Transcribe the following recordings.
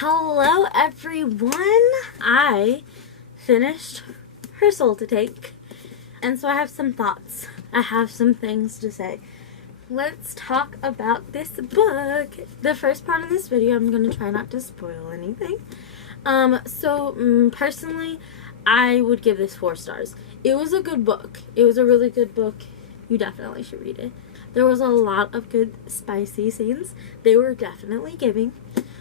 Hello everyone! I finished Her Soul to Take, and so I have some thoughts. I have some things to say. Let's talk about this book. The first part of this video, I'm going to try not to spoil anything. Personally, I would give this 4 stars. It was a good book. It was a really good book. You definitely should read it. There was a lot of good spicy scenes. They were definitely giving.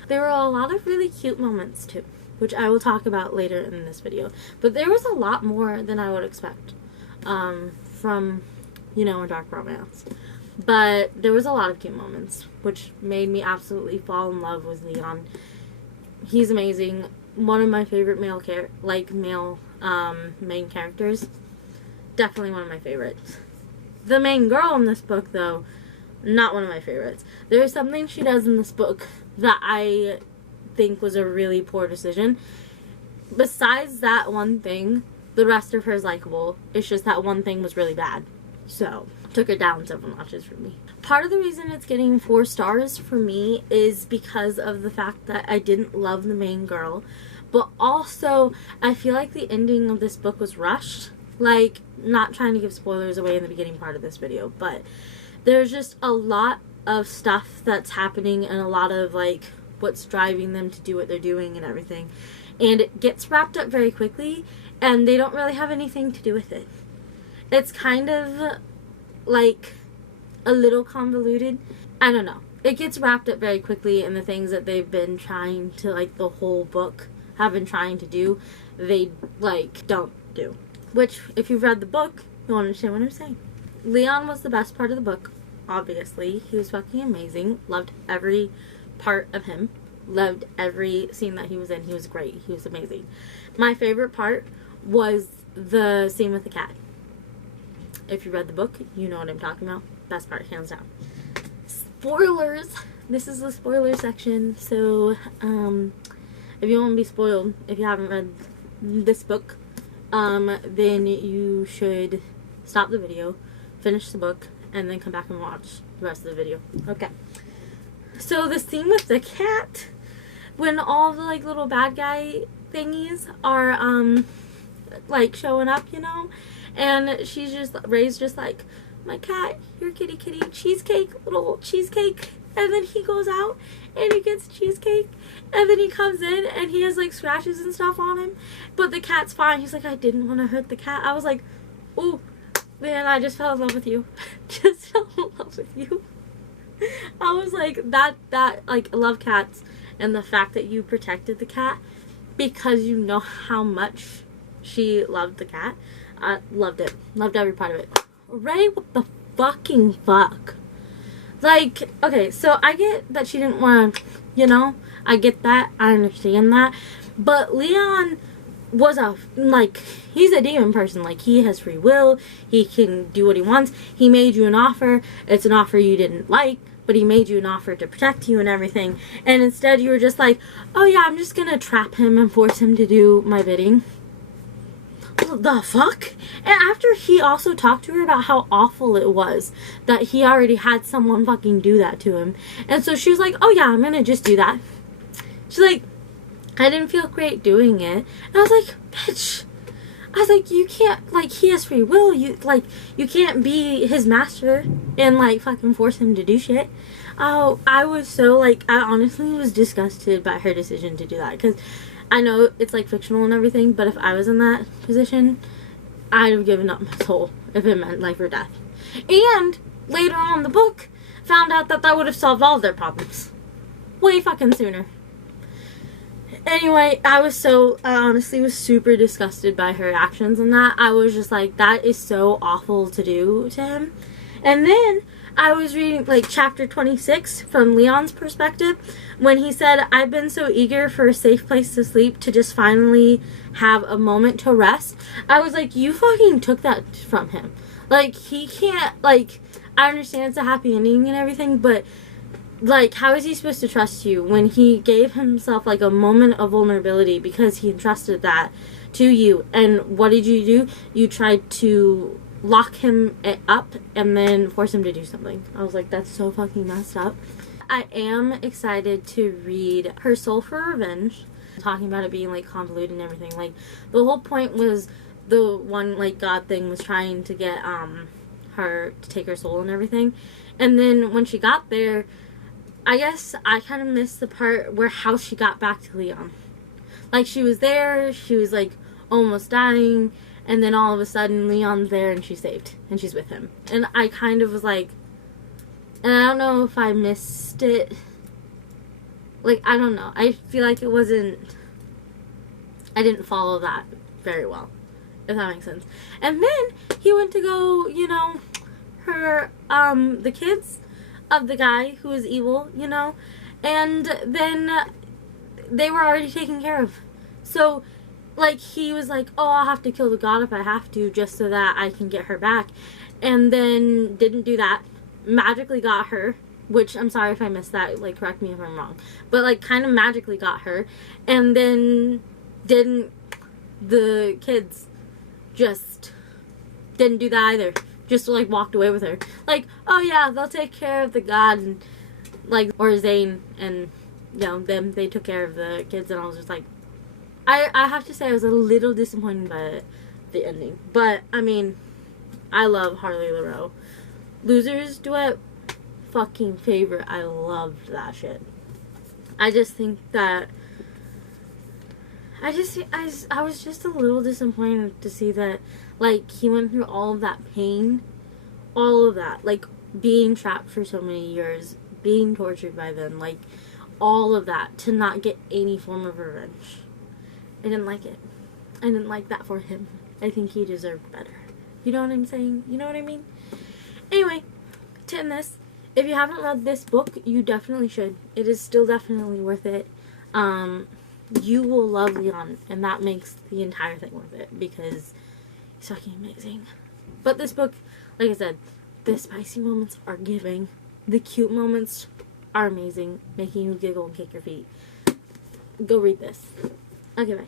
There were a lot of really cute moments too, which I will talk about later in this video. But there was a lot more than I would expect from, a dark romance. But there was a lot of cute moments, which made me absolutely fall in love with Leon. He's amazing. One of my favorite male main characters. Definitely one of my favorites. The main girl in this book, though, not one of my favorites. There's something she does in this book that I think was a really poor decision. Besides that one thing, the rest of her is likable. It's just that one thing was really bad. So, took it down several notches for me. Part of the reason it's getting 4 stars for me is because of the fact that I didn't love the main girl. But also, I feel like the ending of this book was rushed. Like, not trying to give spoilers away in the beginning part of this video, but there's just a lot of stuff that's happening and a lot of what's driving them to do what they're doing and everything, and it gets wrapped up very quickly and they don't really have anything to do with it. It's kind of like a little convoluted. I don't know, it gets wrapped up very quickly, and the things that they've been trying to the whole book have been trying to do, they don't do, which if you've read the book you'll understand what I'm saying. Leon was the best part of the book. Obviously, he was fucking amazing. Loved every part of him. Loved every scene that he was in. He was great. He was amazing. My favorite part was the scene with the cat. If you read the book, you know what I'm talking about. Best part, hands down. Spoilers! This is the spoiler section, so if you want to be spoiled, if you haven't read this book, then you should stop the video, finish the book, and then come back and watch the rest of the video. Okay. So the scene with the cat, when all the little bad guy thingies are showing up, and she's just Ray's just like, my cat, your kitty, cheesecake, little cheesecake. And then he goes out and he gets cheesecake, and then he comes in and he has scratches and stuff on him, but the cat's fine. He's like, I didn't want to hurt the cat. I was like, ooh, man, I just fell in love with you. Just fell in love with you. I was like, I love cats, and the fact that you protected the cat because you know how much she loved the cat. I loved it. Loved every part of it. Ray, what the fucking fuck? Okay, so I get that she didn't want to, I get that. I understand that. But Leon was he's a demon person. He has free will. He can do what he wants. He made you an offer. It's an offer you didn't like, but he made you an offer to protect you and everything. And instead you were just like, oh yeah, I'm just gonna trap him and force him to do my bidding. What the fuck? And after he also talked to her about how awful it was that he already had someone fucking do that to him. And so she was like, oh yeah, I'm gonna just do that. She's like, I didn't feel great doing it. And I was like, bitch. I was like, you can't, he has free will. You can't be his master and, fucking force him to do shit. Oh, I was so, I honestly was disgusted by her decision to do that. Because I know it's, fictional and everything, but if I was in that position, I'd have given up my soul if it meant life or death. And later on in the book, found out that would have solved all of their problems. Way fucking sooner. Anyway, I honestly was super disgusted by her actions and that. I was just like, that is so awful to do to him. And then I was reading chapter 26 from Leon's perspective when he said, I've been so eager for a safe place to sleep to just finally have a moment to rest. I was like, you fucking took that from him. He can't, I understand it's a happy ending and everything, but how is he supposed to trust you when he gave himself a moment of vulnerability because he entrusted that to you? And what did you do? You tried to lock him up and then force him to do something. I was like, that's so fucking messed up. I am excited to read Her Soul for Revenge. Talking about it being like convoluted and everything. Like the whole point was the one like God thing was trying to get her to take her soul and everything. And then when she got there, I guess I kind of missed the part where how she got back to Leon. Like she was there, she was like almost dying, and then all of a sudden Leon's there and she's saved and she's with him. And I kind of was like, and I don't know if I missed it. Like, I don't know. I feel like it wasn't, I didn't follow that very well, if that makes sense. And then he went to go, you know, the kids of the guy who was evil, you know, and then they were already taken care of. So, like, he was like, oh, I'll have to kill the god if I have to, just so that I can get her back. And then didn't do that. Magically got her, which I'm sorry if I missed that, like, correct me if I'm wrong. But, like, kind of magically got her. And then the kids just didn't do that either. Just, like, walked away with her. Like, oh, yeah, they'll take care of the god, and, like, or Zane, and, you know, they took care of the kids, and I was just like, I have to say I was a little disappointed by the ending. But, I mean, I love Harley Laroux. Losers duet, fucking favorite. I loved that shit. I just think that I was just a little disappointed to see that, like, he went through all of that pain, all of that, like, being trapped for so many years, being tortured by them, like, all of that, to not get any form of revenge. I didn't like it. I didn't like that for him. I think he deserved better. You know what I'm saying? You know what I mean? Anyway, to end this, if you haven't read this book, you definitely should. It is still definitely worth it. You will love Leon, and that makes the entire thing worth it, because he's fucking amazing. But this book, like I said, the spicy moments are giving. The cute moments are amazing, making you giggle and kick your feet. Go read this. Okay, bye.